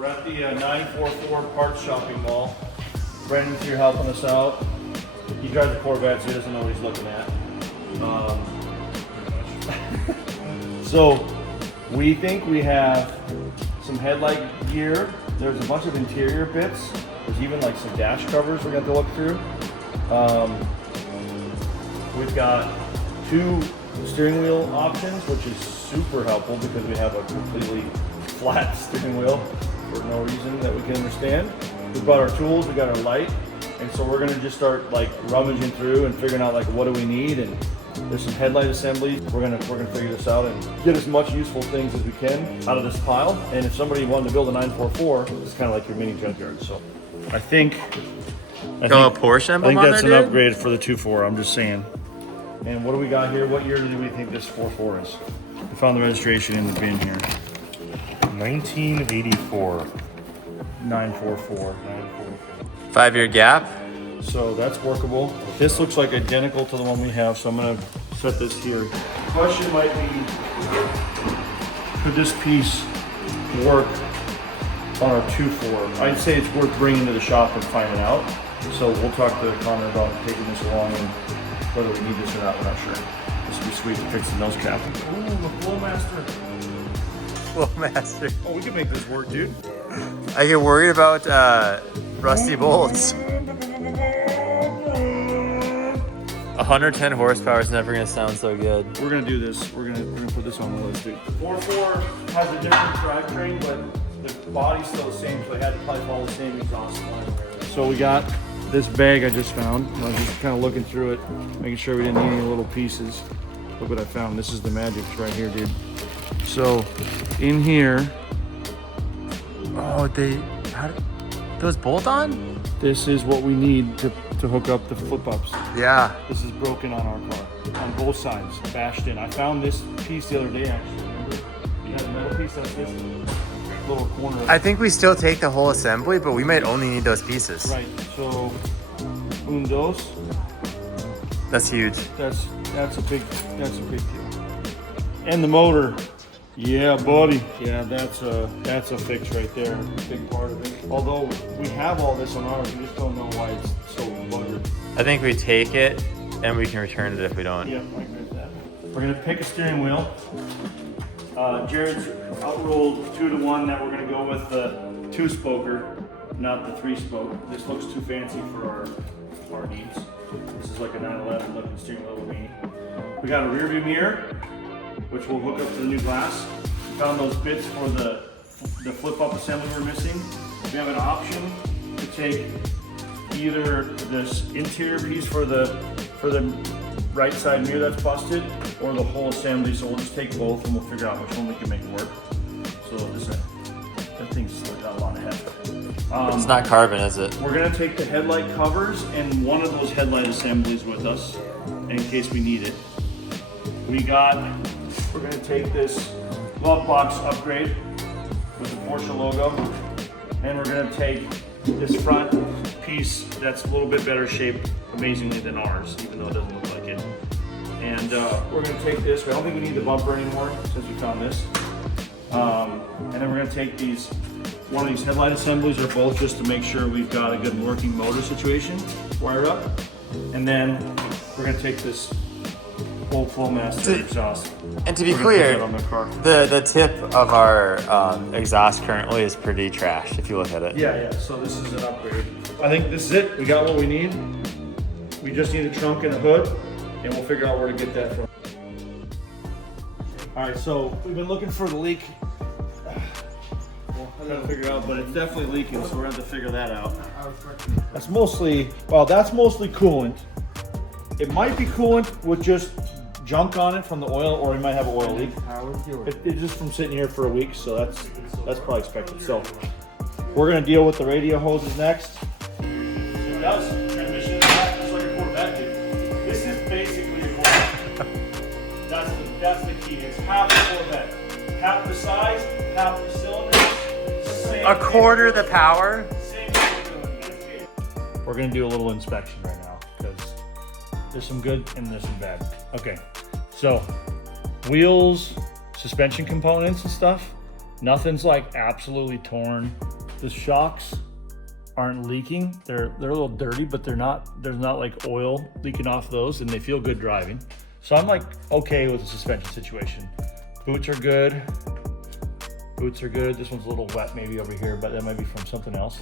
We're at the 944 parts shopping mall. Brandon's here helping us out. He drives a Corvette, so he doesn't know what he's looking at. So we think we have some headlight gear. There's a bunch of interior bits. There's even like some dash covers we're going to look through. We've got 2 steering wheel options, which is super helpful because we have a completely flat steering wheel for no reason that we can understand. We brought our tools, we got our light, and so we're going to just start like rummaging through and figuring out like what do we need. And there's some headlight assemblies. We're gonna figure this out and get as much useful things as we can out of this pile. And if somebody wanted to build a 944, it's kind of like your mini junkyard. So I think Porsche emblem on that's there, an dude? upgrade for the 24. I'm just saying. And what do we got here? What year do we think this 44 is? We found the registration in the bin here. 1984. 944. 5-year gap. So that's workable. This looks like identical to the one we have, so I'm gonna set this here. The question might be, could this piece work on our 2.4? I'd say it's worth bringing to the shop and finding out. So we'll talk to Connor about taking this along and whether we need this or not, we're not sure. This would be sweet to fix the nose cap. Ooh, the Flowmaster. Flowmaster. Oh, we can make this work, dude. I get worried about rusty bolts. 110 horsepower is never gonna sound so good. We're gonna do this. We're gonna put this on the list, dude. 4.4 has a different drivetrain, but the body's still the same, so I had to probably follow the same exhaust line. So we got this bag I just found. I was just kind of looking through it, making sure we didn't need any little pieces. Look what I found. This is the magic right here, dude. So in here, Oh, those bolt on? this is what we need to hook up the flip-ups. Yeah. This is broken on our car, on both sides, bashed in. I found this piece the other day, actually. Remember? You had a metal piece that's this little corner. I think we still take the whole assembly, but we might only need those pieces. Right. So, un dos. That's huge. That's a big deal. And the motor. Yeah, buddy. Yeah, that's a fix right there. A big part of it. Although we have all this on ours, we just don't know why it's so buggered. I think we take it and we can return it if we don't. Yeah, I agree with that. We're gonna pick a steering wheel. Jared's outruled 2-to-1 that we're gonna go with the 2-spoker, not the 3-spoke. This looks too fancy for our needs. This is like a 911 looking steering wheel to me. We got a rear view mirror, which we'll hook up to the new glass. We found those bits for the flip-up assembly we're missing. We have an option to take either this interior piece for the right side mirror that's busted, or the whole assembly. So we'll just take both and we'll figure out which one we can make work. So that thing's got a lot of heft. It's not carbon, is it? We're gonna take the headlight covers and one of those headlight assemblies with us in case we need it. We're gonna take this glove box upgrade with the Porsche logo, and we're gonna take this front piece that's a little bit better shaped, amazingly, than ours, even though it doesn't look like it. And we're gonna take this. I don't think we need the bumper anymore since we found this. And then we're gonna take one of these headlight assemblies, or both, just to make sure we've got a good working motor situation, wire up. And then we're gonna take this old Flowmaster exhaust. And to be We're gonna clear, put that on the car. the tip of our exhaust currently is pretty trashed if you look at it. Yeah, so this is an upgrade. I think this is it. We got what we need. We just need a trunk and a hood, and we'll figure out where to get that from. All right, so we've been looking for the leak. Well, I gotta figure it out, but it's definitely leaking, so we're gonna have to figure that out. That's mostly coolant. It might be coolant with just junk on it from the oil, or we might have an oil leak. It's just from sitting here for a week, so that's probably expected. So we're gonna deal with the radio hoses next. It does. Transmission in the back, just like a Corvette, dude. This is basically a Corvette. That's the key. It's half a Corvette. Half the size, half the cylinders. A quarter the power. We're gonna do a little inspection right now because there's some good and there's some bad. Okay, so wheels, suspension components and stuff, Nothing's like absolutely torn. The shocks aren't leaking. They're a little dirty, but there's not like oil leaking off those, and they feel good driving. So I'm like okay with the suspension situation. Boots are good. Boots are good. This one's a little wet maybe over here, but that might be from something else.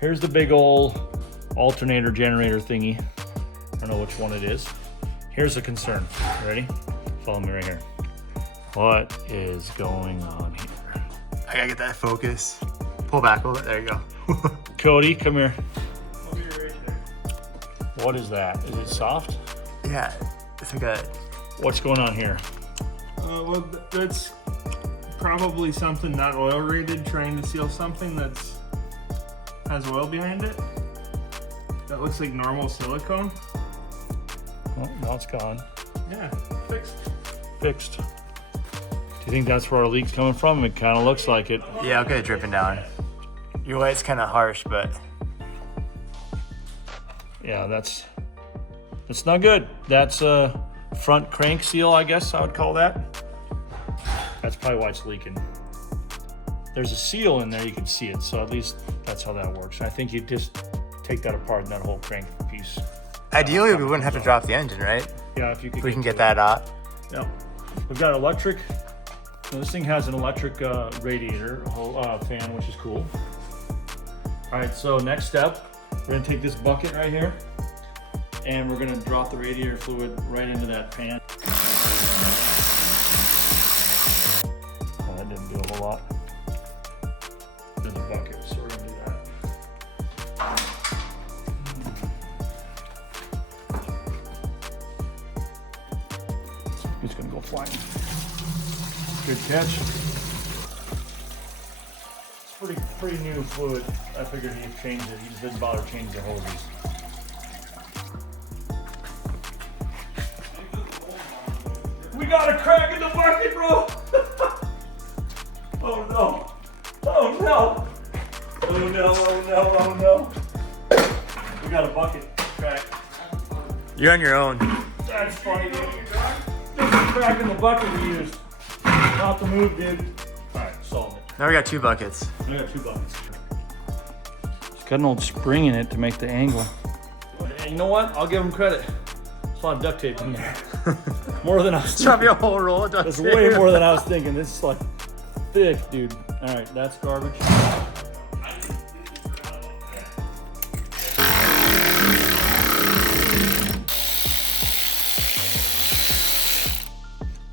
Here's the big old alternator generator thingy. I don't know which one it is. Here's the concern. You ready? Follow me right here. What is going on here? I gotta get that focus. Pull back a little bit. There you go. Cody, come here. What is that? Is it soft? Yeah, it's like a... What's going on here? Well, that's probably something not oil rated, trying to seal something that's has oil behind it. That looks like normal silicone. Oh, now it's gone. Yeah, fixed. Fixed. Do you think that's where our leak's coming from? It kind of looks like it. Yeah, okay, dripping down. Your light's kind of harsh, but... Yeah, that's not good. That's a front crank seal, I guess I would call that. That's probably why it's leaking. There's a seal in there, you can see it, so at least that's how that works. I think you just take that apart and that whole crank piece. Ideally, we wouldn't have to drop the engine, right? Yeah, if you could. We can get that out. Yeah. We've got electric. Now, this thing has an electric radiator fan, which is cool. All right, so next step, we're gonna take this bucket right here and we're gonna drop the radiator fluid right into that pan. Oh, that didn't do a whole lot. There's a bucket, so we're gonna do that. It's gonna go flying. Good catch. It's pretty new fluid. I figured he'd change it. He just didn't bother changing the hoses. We got a crack in the bucket, bro! Oh no! Oh no! Oh no! Oh no! Oh no! We got a bucket crack. You're on your own. That's funny, dude. This is a crack in the bucket we used. Not the move, dude. Alright, solved it. Now we got 2 buckets. I got 2 buckets. It's got an old spring in it to make the angle. And you know what? I'll give him credit. There's a lot of duct tape in there. More than I was Drop thinking. me a whole roll of duct That's tape. way more than I was thinking. This is like thick, dude. Alright, that's garbage.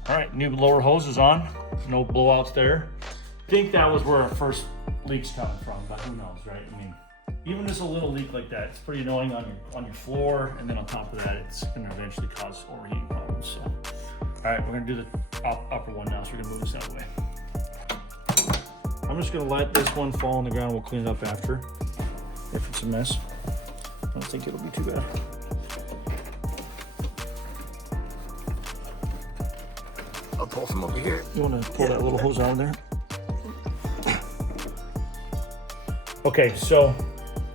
Alright, new lower hose is on. No blowouts there. I think that was where our first leak's coming from, but who knows, right? I mean, even just a little leak like that, it's pretty annoying on your floor, and then on top of that, it's gonna eventually cause overheating problems. So, all right, we're gonna do the upper one now, so we're gonna move this out of the way. I'm just gonna let this one fall on the ground. We'll clean it up after, if it's a mess. I don't think it'll be too bad. I'll pull some over here. You want to pull that little hose out of there? Okay, so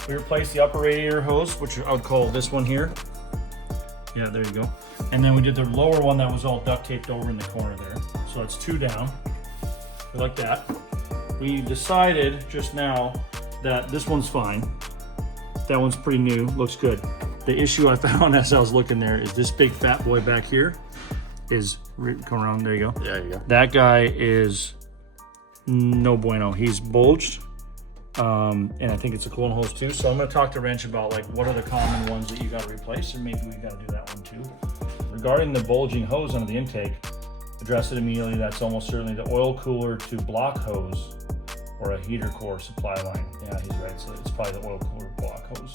we replaced the upper radiator hose, which I would call this one here. Yeah, there you go. And then we did the lower one that was all duct taped over in the corner there. So it's 2 down, like that. We decided just now that this one's fine. That one's pretty new, looks good. The issue I found as I was looking there is this big fat boy back here is, come around, there you go. Yeah, there you go. That guy is no bueno. He's bulged, and I think it's a coolant hose too. So I'm gonna talk to Wrench about like what are the common ones that you gotta replace, and maybe we gotta do that one too. Regarding the bulging hose under the intake, address it immediately. That's almost certainly the oil cooler to block hose or a heater core supply line. Yeah, he's right. So it's probably the oil cooler block hose.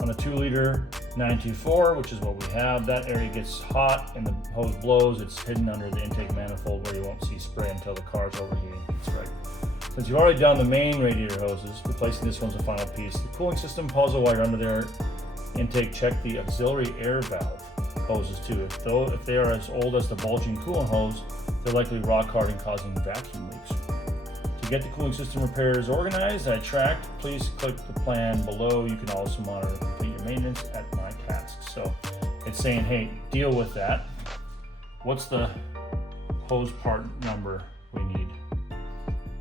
On a 2-liter 924, which is what we have, that area gets hot and the hose blows. It's hidden under the intake manifold where you won't see spray until the car's overheating. That's right. Since you've already done the main radiator hoses, replacing this one's the final piece. The cooling system, pause the while under there. Intake, check the auxiliary air valve hoses too. If they are as old as the bulging coolant hose, they're likely rock hard and causing vacuum leaks. To get the cooling system repairs organized and tracked, please click the plan below. You can also monitor and complete your maintenance at My Tasks. So it's saying, hey, deal with that. What's the hose part number we need?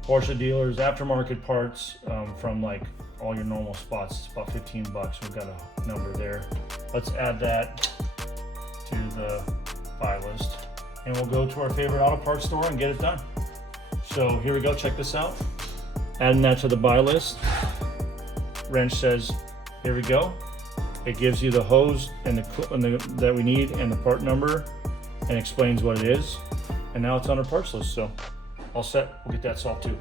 Porsche dealers, aftermarket parts from like all your normal spots. It's about 15 bucks. We've got a number there. Let's add that to the buy list, and we'll go to our favorite auto parts store and get it done. So here we go, check this out. Adding that to the buy list. Wrench says, here we go. It gives you the hose and that we need and the part number, and explains what it is. And now it's on our parts list, so all set. We'll get that solved too.